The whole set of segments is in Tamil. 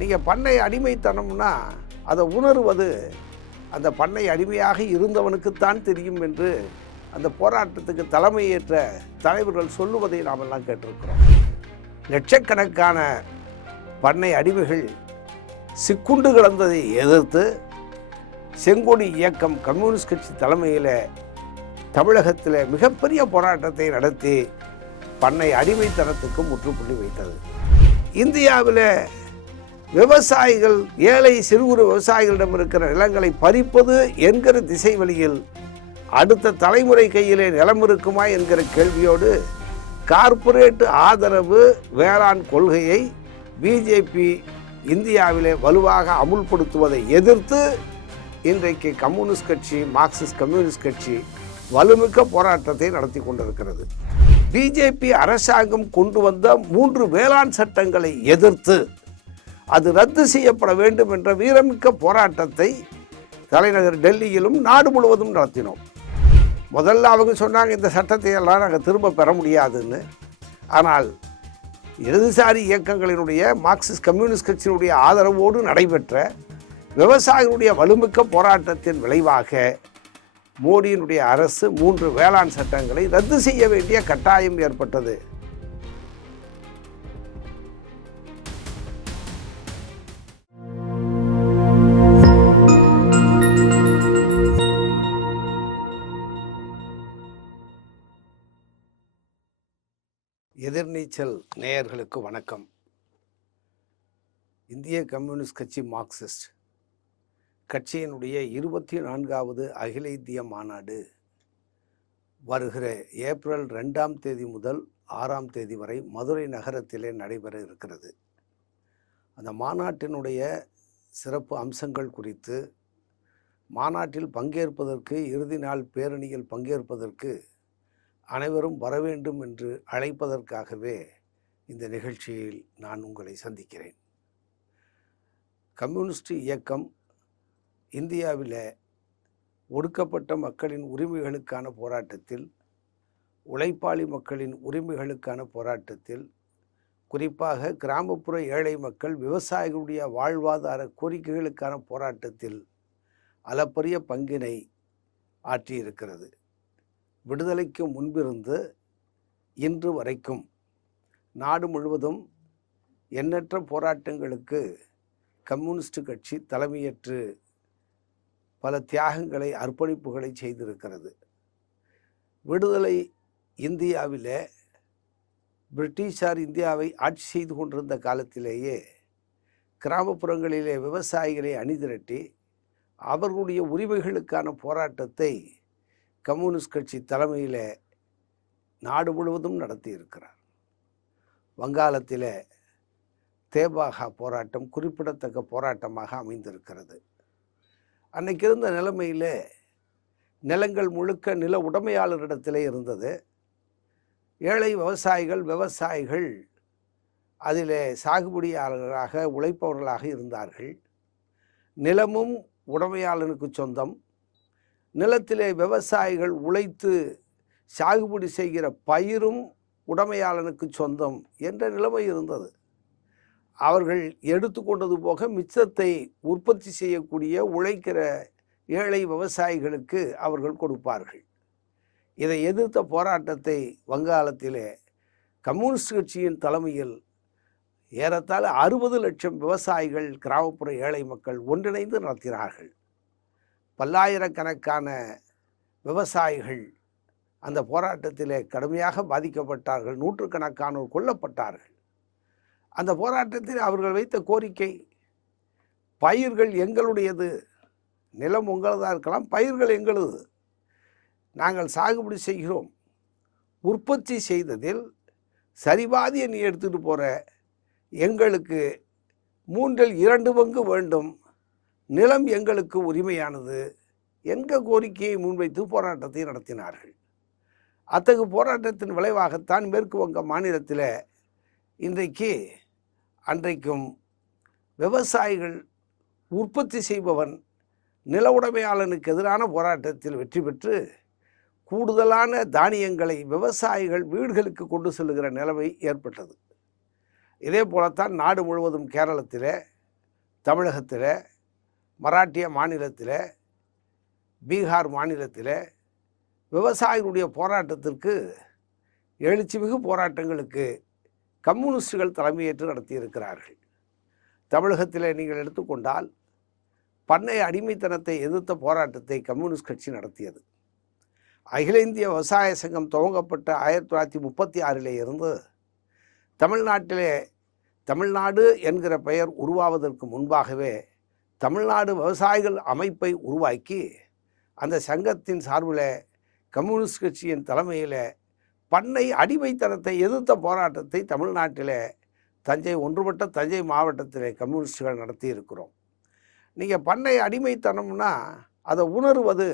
நீங்கள் பண்ணை அடிமைத்தனம்னா அதை உணர்வது அந்த பண்ணை அடிமையாக இருந்தவனுக்குத்தான் தெரியும் என்று அந்த போராட்டத்துக்கு தலைமையேற்ற தலைவர்கள் சொல்லுவதை நாம் எல்லாம் கேட்டிருக்கிறோம். லட்சக்கணக்கான பண்ணை அடிமைகள் சிக்குண்டு கிடந்ததை எதிர்த்து செங்கொடி இயக்கம் கம்யூனிஸ்ட் கட்சி தலைமையில் தமிழகத்தில் மிகப்பெரிய போராட்டத்தை நடத்தி பண்ணை அடிமைத்தனத்துக்கு முற்றுப்புள்ளி வைத்தது. இந்தியாவில் விவசாயிகள் ஏழை சிறு குறு விவசாயிகளிடம் இருக்கிற நிலங்களை பறிப்பது என்கிற திசை வழியில் அடுத்த தலைமுறை கையிலே நிலம் இருக்குமா என்கிற கேள்வியோடு கார்ப்பரேட் ஆதரவு வேளாண் கொள்கையை பிஜேபி இந்தியாவிலே வலுவாக அமுல்படுத்துவதை எதிர்த்து இன்றைக்கு கம்யூனிஸ்ட் கட்சி மார்க்சிஸ்ட் கம்யூனிஸ்ட் கட்சி வலுமிக்க போராட்டத்தை நடத்தி கொண்டிருக்கிறது. பிஜேபி அரசாங்கம் கொண்டு வந்த மூன்று வேளாண் சட்டங்களை எதிர்த்து அது ரத்து செய்யப்பட வேண்டும் என்ற வீரமிக்க போராட்டத்தை தலைநகர் டெல்லியிலும் நாடு முழுவதும் நடத்தினோம். முதல்ல அவங்க சொன்னாங்க இந்த சட்டத்தை எல்லாம் நாங்கள் திரும்ப பெற முடியாதுன்னு. ஆனால் இடதுசாரி இயக்கங்களினுடைய மார்க்சிஸ்ட் கம்யூனிஸ்ட் கட்சியினுடைய ஆதரவோடு நடைபெற்ற விவசாயிகளுடைய வலுமிக்க போராட்டத்தின் விளைவாக மோடியினுடைய அரசு மூன்று வேளாண் சட்டங்களை ரத்து செய்ய வேண்டிய கட்டாயம் ஏற்பட்டது. எதிர்நீச்சல் நேயர்களுக்கு வணக்கம். இந்திய கம்யூனிஸ்ட் கட்சி மார்க்சிஸ்ட். கட்சியினுடைய இருபத்தி நான்காவது அகில இந்திய மாநாடு வருகிற ஏப்ரல் ரெண்டாம் தேதி முதல் ஆறாம் தேதி வரை மதுரை நகரத்திலே நடைபெற இருக்கிறது. அந்த மாநாட்டினுடைய சிறப்பு அம்சங்கள் குறித்து மாநாட்டில் பங்கேற்பதற்கு இறுதி நாள் பேரணியில் பங்கேற்பதற்கு அனைவரும் வர வேண்டும் என்று அழைப்பதற்காகவே இந்த நிகழ்ச்சியில் நான் உங்களை சந்திக்கிறேன். கம்யூனிஸ்ட் இயக்கம் இந்தியாவில் ஒடுக்கப்பட்ட மக்களின் உரிமைகளுக்கான போராட்டத்தில் உழைப்பாளி மக்களின் உரிமைகளுக்கான போராட்டத்தில் குறிப்பாக கிராமப்புற ஏழை மக்கள் விவசாயிகளுடைய வாழ்வாதார கோரிக்கைகளுக்கான போராட்டத்தில் அளப்பரிய பங்கினை ஆற்றியிருக்கிறது. விடுதலைக்கு முன்பிருந்து இன்று வரைக்கும் நாடு முழுவதும் எண்ணற்ற போராட்டங்களுக்கு கம்யூனிஸ்ட் கட்சி தலைமையேற்று பல தியாகங்களை அர்ப்பணிப்புகளை செய்திருக்கிறது. விடுதலை இந்தியாவிலே பிரிட்டிஷார் இந்தியாவை ஆட்சி செய்து கொண்டிருந்த காலத்திலேயே கிராமப்புறங்களிலே விவசாயிகளை அணிதிரட்டி அவர்களுடைய உரிமைகளுக்கான போராட்டத்தை கம்யூனிஸ்ட் கட்சி தலைமையில் நாடு முழுவதும் நடத்தியிருக்கிறார். வங்காளத்தில் தேபாகா போராட்டம் குறிப்பிடத்தக்க போராட்டமாக அமைந்திருக்கிறது. அன்னைக்கு இருந்த நிலைமையில் நிலங்கள் முழுக்க நில உடைமையாளரிடத்திலே இருந்தது. ஏழை விவசாயிகள் விவசாயிகள் அதில் சாகுபடியாளர்களாக உழைப்பவர்களாக இருந்தார்கள். நிலமும் உடைமையாளனுக்கு சொந்தம். நிலத்திலே விவசாயிகள் உழைத்து சாகுபடி செய்கிற பயிரும் உடைமையாளனுக்கு சொந்தம் என்ற நிலைமை இருந்தது. அவர்கள் எடுத்துக்கொண்டது போக மிச்சத்தை உற்பத்தி செய்யக்கூடிய உழைக்கிற ஏழை விவசாயிகளுக்கு அவர்கள் கொடுப்பார்கள். இதை எதிர்த்த போராட்டத்தை வங்காளத்திலே கம்யூனிஸ்ட் கட்சியின் தலைமையில் ஏறத்தாழ அறுபது லட்சம் விவசாயிகள் கிராமப்புற ஏழை மக்கள் ஒன்றிணைந்து நடத்தினார்கள். பல்லாயிரக்கணக்கான விவசாயிகள் அந்த போராட்டத்திலே கடுமையாக பாதிக்கப்பட்டார்கள். நூற்றுக்கணக்கானோர் கொல்லப்பட்டார்கள். அந்த போராட்டத்தில் அவர்கள் வைத்த கோரிக்கை பயிர்கள் எங்களுடையது நிலம் உங்களதாக இருக்கலாம் பயிர்கள் எங்களது. நாங்கள் சாகுபடி செய்கிறோம். உற்பத்தி செய்ததில் சரிபாதியை நீ எடுத்துகிட்டு போகிற எங்களுக்கு மூன்றில் இரண்டு பங்கு வேண்டும். நிலம் எங்களுக்கு உரிமையானது. என்ற கோரிக்கையை முன்வைத்து போராட்டத்தை நடத்தினார்கள்? அத்தகு போராட்டத்தின் விளைவாகத்தான் மேற்கு வங்க மாநிலத்தில் இன்றைக்கு அன்றைக்கும் விவசாயிகள் உற்பத்தி செய்பவன் நில உடைமையாளனுக்கு எதிரான போராட்டத்தில் வெற்றி பெற்று கூடுதலான தானியங்களை விவசாயிகள் வீடுகளுக்கு கொண்டு செல்லுகிற நிலைமை ஏற்பட்டது. இதே போலத்தான் நாடு முழுவதும் கேரளத்தில் தமிழகத்தில் மராட்டிய மாநிலத்தில் பீகார் மாநிலத்தில் விவசாயிகளுடைய போராட்டத்திற்கு எழுச்சிமிகு போராட்டங்களுக்கு கம்யூனிஸ்டுகள் தலைமையேற்று நடத்தியிருக்கிறார்கள். தமிழகத்தில் நீங்கள் எடுத்துக்கொண்டால் பண்ணை அடிமைத்தனத்தை எதிர்த்த போராட்டத்தை கம்யூனிஸ்ட் கட்சி நடத்தியது. அகில இந்திய விவசாய சங்கம் துவங்கப்பட்ட ஆயிரத்தி தொள்ளாயிரத்தி முப்பத்தி ஆறிலே இருந்து தமிழ்நாட்டிலே தமிழ்நாடு என்கிற பெயர் உருவாவதற்கு முன்பாகவே தமிழ்நாடு விவசாயிகள் அமைப்பை உருவாக்கி அந்த சங்கத்தின் சார்பில் கம்யூனிஸ்ட் கட்சியின் தலைமையில் பண்ணை அடிமைத்தனத்தை எதிர்த்த போராட்டத்தை தமிழ்நாட்டில் தஞ்சை ஒன்றுபட்ட தஞ்சை மாவட்டத்தில் கம்யூனிஸ்டுகள் நடத்தி இருக்கிறோம் நீங்கள் பண்ணை அடிமைத்தனம்னா அதை உணர்வது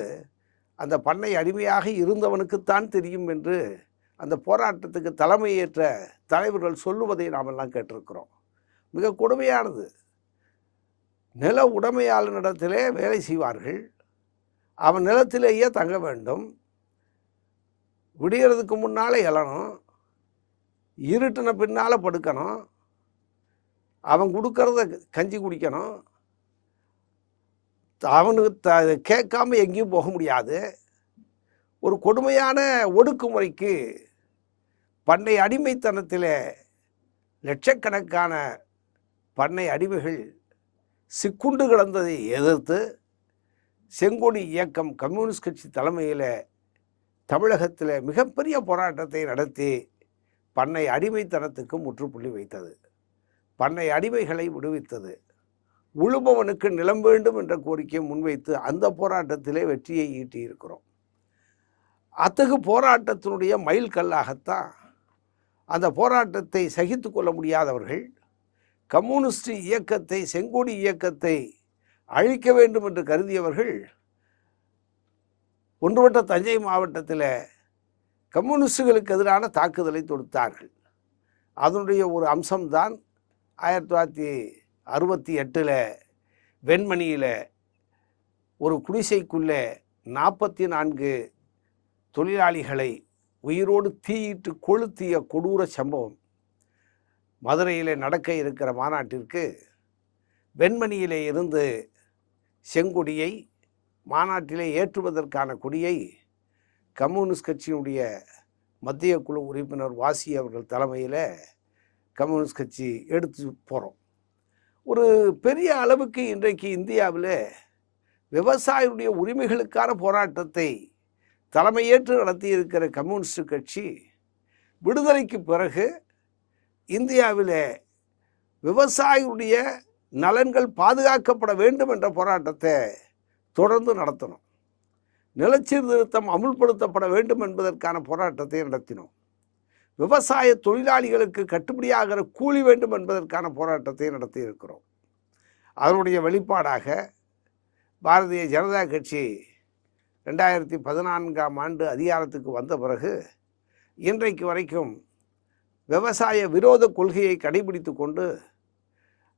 அந்த பண்ணை அடிமையாக இருந்தவனுக்குத்தான் தெரியும் என்று அந்த போராட்டத்துக்கு தலைமையேற்ற தலைவர்கள் சொல்லுவதை நாம் எல்லாம் கேட்டிருக்கிறோம். மிக கொடுமையானது. நில உடைமையாளனிடத்திலே வேலை செய்வார்கள். அவன் நிலத்திலேயே தங்க வேண்டும். விடியறதுக்கு முன்னால் எழணும். இருட்டின பின்னால் படுக்கணும். அவன் கொடுக்கறத கஞ்சி குடிக்கணும். அவனுக்கு த கேட்காம எங்கேயும் போக முடியாது. ஒரு கொடுமையான ஒடுக்குமுறைக்கு பண்ணை அடிமைத்தனத்தில் லட்சக்கணக்கான பண்ணை அடிமைகள் சிக்குண்டு கிடந்ததை எதிர்த்து செங்கொடி இயக்கம் கம்யூனிஸ்ட் கட்சி தலைமையில் தமிழகத்தில் மிகப்பெரிய போராட்டத்தை நடத்தி பண்ணை அடிமைத்தனத்துக்கு முற்றுப்புள்ளி வைத்தது. பண்ணை அடிமைகளை விடுவித்தது. உழுபவனுக்கு நிலம் வேண்டும் என்ற கோரிக்கையை முன்வைத்து அந்த போராட்டத்திலே வெற்றியை ஈட்டியிருக்கிறோம். அத்தகு போராட்டத்தினுடைய மைல்கல்லாகத்தான் அந்த போராட்டத்தை சகித்து கொள்ள முடியாதவர்கள் கம்யூனிஸ்ட் இயக்கத்தை செங்கோடி இயக்கத்தை அழிக்க வேண்டும் என்று கருதியவர்கள் ஒன்றுபட்ட தஞ்சை மாவட்டத்தில் கம்யூனிஸ்டுகளுக்கு எதிரான தாக்குதலை தொடுத்தார்கள். அதனுடைய ஒரு அம்சம்தான் ஆயிரத்தி தொள்ளாயிரத்தி அறுபத்தி எட்டில் வெண்மணியில் ஒரு குடிசைக்குள்ளே நாற்பத்தி நான்கு தொழிலாளிகளை உயிரோடு தீயிட்டு கொளுத்திய கொடூர சம்பவம். மதுரையில் நடக்க இருக்கிற மாநாட்டிற்கு வெண்மணியிலே இருந்து செங்கொடியை மாநாட்டிலே ஏற்றுவதற்கான கொடியை கம்யூனிஸ்ட் கட்சியினுடைய மத்திய குழு உறுப்பினர் வாசி அவர்கள் தலைமையில் கம்யூனிஸ்ட் கட்சி எடுத்து போகிறோம் ஒரு பெரிய அளவுக்கு இன்றைக்கு இந்தியாவில் விவசாயியுடைய உரிமைகளுக்கான போராட்டத்தை தலைமையேற்று நடத்தியிருக்கிற கம்யூனிஸ்ட் கட்சி விடுதலைக்கு பிறகு இந்தியாவில் விவசாயியுடைய நலன்கள் பாதுகாக்கப்பட வேண்டும் என்ற போராட்டத்தை தொடர்ந்து நடத்தணும். நிலச்சீர்திருத்தம் அமுல்படுத்தப்பட வேண்டும் என்பதற்கான போராட்டத்தை நடத்தினோம். விவசாய தொழிலாளிகளுக்கு கட்டுப்படியாகிற கூலி வேண்டும் என்பதற்கான போராட்டத்தை நடத்தியிருக்கிறோம் அதனுடைய வெளிப்பாடாக பாரதிய ஜனதா கட்சி ரெண்டாயிரத்தி பதினான்காம் ஆண்டு அதிகாரத்துக்கு வந்த பிறகு இன்றைக்கு வரைக்கும் விவசாய விரோத கொள்கையை கடைபிடித்து கொண்டு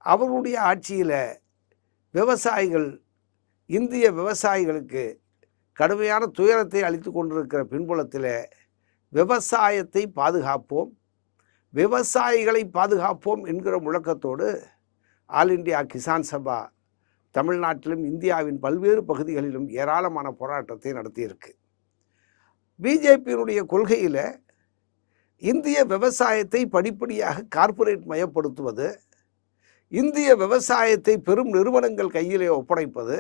அவருடைய ஆட்சியில் விவசாயிகள் இந்திய விவசாயிகளுக்கு கடுமையான துயரத்தை அளித்து கொண்டிருக்கிற பின்புலத்தில் விவசாயத்தை பாதுகாப்போம் விவசாயிகளை பாதுகாப்போம் என்கிற முழக்கத்தோடு ஆல் இண்டியா கிசான் சபா தமிழ்நாட்டிலும் இந்தியாவின் பல்வேறு பகுதிகளிலும் ஏராளமான போராட்டத்தை நடத்தியிருக்கு. பிஜேபியினுடைய கொள்கையில் இந்திய விவசாயத்தை படிப்படியாக கார்ப்பரேட் மயப்படுத்துவது இந்திய விவசாயத்தை பெரும் நிறுவனங்கள் கையிலே ஒப்படைப்பது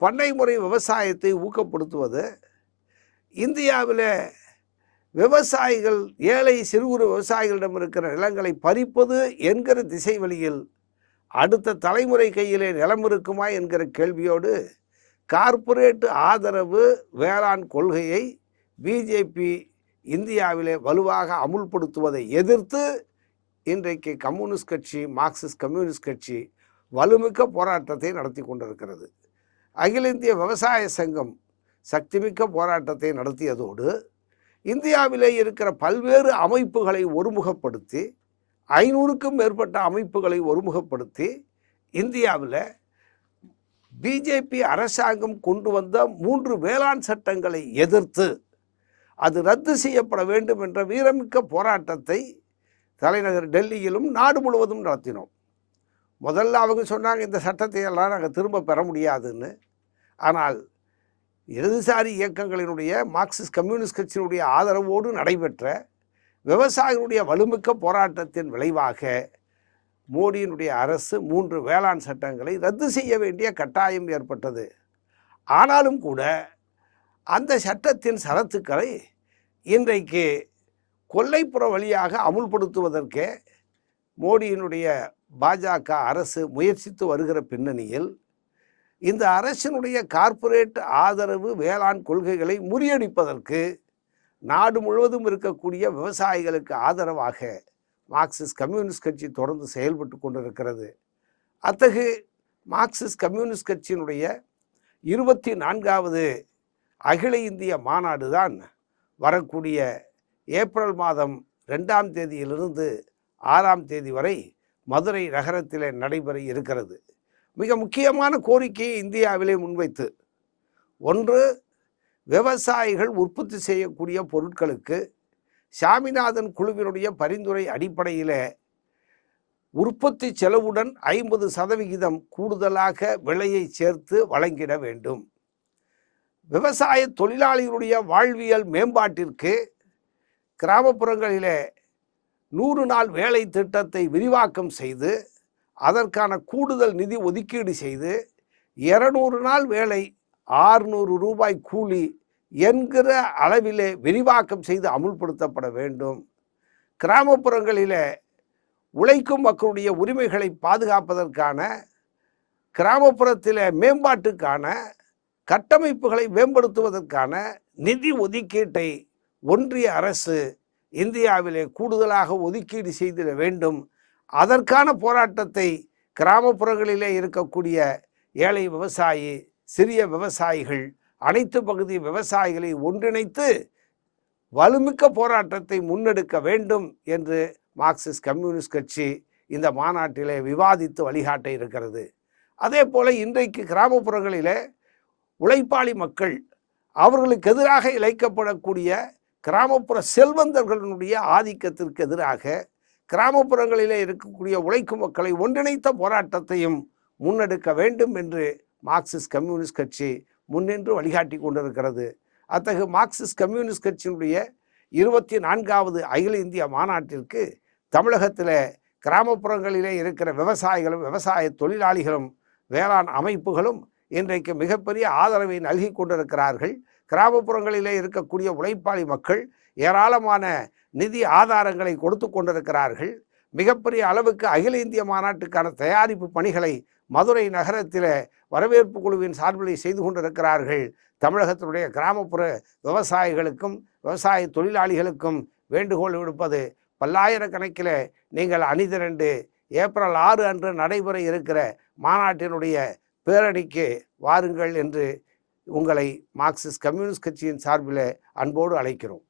பண்ணை முறை விவசாயத்தை ஊக்கப்படுத்துவது இந்தியாவில் விவசாயிகள் ஏழை சிறு குறு விவசாயிகளிடம் இருக்கிற நிலங்களை பறிப்பது என்கிற திசை வழியில் அடுத்த தலைமுறை கையிலே நிலம் இருக்குமா என்கிற கேள்வியோடு கார்ப்பரேட் ஆதரவு வேளாண் கொள்கையை பிஜேபி இந்தியாவிலே வலுவாக அமுல்படுத்துவதை எதிர்த்து இன்றைக்கு கம்யூனிஸ்ட் கட்சி மார்க்சிஸ்ட் கம்யூனிஸ்ட் கட்சி வலுமிக்க போராட்டத்தை நடத்தி கொண்டிருக்கிறது. அகில இந்திய விவசாய சங்கம் சக்திமிக்க போராட்டத்தை நடத்தியதோடு இந்தியாவிலே இருக்கிற பல்வேறு அமைப்புகளை ஒருமுகப்படுத்தி ஐநூறுக்கும் மேற்பட்ட அமைப்புகளை ஒருமுகப்படுத்தி இந்தியாவில் பிஜேபி அரசாங்கம் கொண்டு வந்த மூன்று வேளாண் சட்டங்களை எதிர்த்து அது ரத்து செய்யப்பட வேண்டும் என்ற வீரமிக்க போராட்டத்தை தலைநகர் டெல்லியிலும் நாடு முழுவதும் நடத்தினோம். முதல்ல அவங்க சொன்னாங்க இந்த சட்டத்தை எல்லாம் நாங்கள் திரும்ப பெற முடியாதுன்னு. ஆனால் இடதுசாரி இயக்கங்களினுடைய மார்க்சிஸ்ட் கம்யூனிஸ்ட் கட்சியினுடைய ஆதரவோடு நடைபெற்ற விவசாயிகளுடைய வலுமிக்க போராட்டத்தின் விளைவாக மோடியினுடைய அரசு மூன்று வேளாண் சட்டங்களை ரத்து செய்ய வேண்டிய கட்டாயம் ஏற்பட்டது. ஆனாலும் கூட அந்த சட்டத்தின் சரத்துக்களை இன்றைக்கு கொல்லைப்புற வழியாக அமுல்படுத்துவதற்கே மோடியினுடைய பாஜக அரசு முயற்சித்து வருகிற பின்னணியில் இந்த அரசினுடைய கார்ப்பரேட் ஆதரவு வேளாண் கொள்கைகளை முறியடிப்பதற்கு நாடு முழுவதும் இருக்கக்கூடிய விவசாயிகளுக்கு ஆதரவாக மார்க்சிஸ்ட் கம்யூனிஸ்ட் கட்சி தொடர்ந்து செயல்பட்டு கொண்டிருக்கிறது. அத்தகு மார்க்சிஸ்ட் கம்யூனிஸ்ட் கட்சியினுடைய இருபத்தி நான்காவது அகில இந்திய மாநாடு தான் வரக்கூடிய ஏப்ரல் மாதம் ரெண்டாம் தேதியிலிருந்து ஆறாம் தேதி வரை மதுரை நகரத்தில் நடைபெற இருக்கிறது. மிக முக்கியமான கோரிக்கையை இந்தியாவிலே முன்வைத்து ஒன்று விவசாயிகள் உற்பத்தி செய்யக்கூடிய பொருட்களுக்கு சாமிநாதன் குழுவினுடைய பரிந்துரை அடிப்படையில் உற்பத்தி செலவுடன் ஐம்பது சதவிகிதம் கூடுதலாக விலையை சேர்த்து வழங்கிட வேண்டும். விவசாய தொழிலாளிகளுடைய வாழ்வியல் மேம்பாட்டிற்கு கிராமப்புறங்களிலே நூறு நாள் வேலை திட்டத்தை விரிவாக்கம் செய்து அதற்கான கூடுதல் நிதி ஒதுக்கீடு செய்து இரநூறு நாள் வேலை ஆறுநூறு ரூபாய் கூலி என்கிற அளவிலே விரிவாக்கம் செய்து அமுல்படுத்தப்பட வேண்டும். கிராமப்புறங்களிலே உழைக்கும் மக்களுடைய உரிமைகளை பாதுகாப்பதற்கான கிராமப்புறத்தில் மேம்பாட்டுக்கான கட்டமைப்புகளை மேம்படுத்துவதற்கான நிதி ஒதுக்கீட்டை ஒன்றிய அரசு இந்தியாவிலே கூடுதலாக ஒதுக்கீடு செய்திட வேண்டும். அதற்கான போராட்டத்தை கிராமப்புறங்களிலே இருக்கக்கூடிய ஏழை விவசாயி சிறிய விவசாயிகள் அனைத்து பகுதி விவசாயிகளை ஒன்றிணைத்து வலுமிக்க போராட்டத்தை முன்னெடுக்க வேண்டும் என்று மார்க்சிஸ்ட் கம்யூனிஸ்ட் கட்சி இந்த மாநாட்டிலே விவாதித்து வழிகாட்ட இருக்கிறது. அதே போல் இன்றைக்கு கிராமப்புறங்களிலே உழைப்பாளி மக்கள் அவர்களுக்கு எதிராக இழைக்கப்படக்கூடிய கிராமப்புற செல்வந்தர்களுடைய ஆதிக்கத்திற்கு எதிராக கிராமப்புறங்களிலே இருக்கக்கூடிய உழைக்கும் மக்களை ஒன்றிணைத்த போராட்டத்தையும் முன்னெடுக்க வேண்டும் என்று மார்க்சிஸ்ட் கம்யூனிஸ்ட் கட்சி முன்னின்று வழிகாட்டி கொண்டிருக்கிறது. அத்தகு மார்க்சிஸ்ட் கம்யூனிஸ்ட் கட்சியினுடைய இருபத்தி நான்காவது அகில இந்திய மாநாட்டிற்கு தமிழகத்தில் கிராமப்புறங்களிலே இருக்கிற விவசாயிகளும் விவசாய தொழிலாளிகளும் வேளாண் அமைப்புகளும் இன்றைக்கு மிகப்பெரிய ஆதரவை நல்கி கொண்டிருக்கிறார்கள். கிராமப்புறங்களிலே இருக்கக்கூடிய உழைப்பாளி மக்கள் ஏராளமான நிதி ஆதாரங்களை கொடுத்து கொண்டிருக்கிறார்கள். மிகப்பெரிய அளவுக்கு அகில இந்திய மாநாட்டுக்கான தயாரிப்பு பணிகளை மதுரை நகரத்தில் வரவேற்பு குழுவின் சார்பில் செய்து கொண்டிருக்கிறார்கள். தமிழகத்தினுடைய கிராமப்புற விவசாயிகளுக்கும் விவசாய தொழிலாளிகளுக்கும் வேண்டுகோள் விடுப்பது பல்லாயிரக்கணக்கில் நீங்கள் அணிதிரண்டு ஏப்ரல் ஆறு அன்று நடைபெற இருக்கிற மாநாட்டினுடைய பேரணிக்கு வாருங்கள் என்று உங்களை மார்க்சிஸ்ட் கம்யூனிஸ்ட் கட்சியின் சார்பில் அன்போடு அழைக்கிறோம்.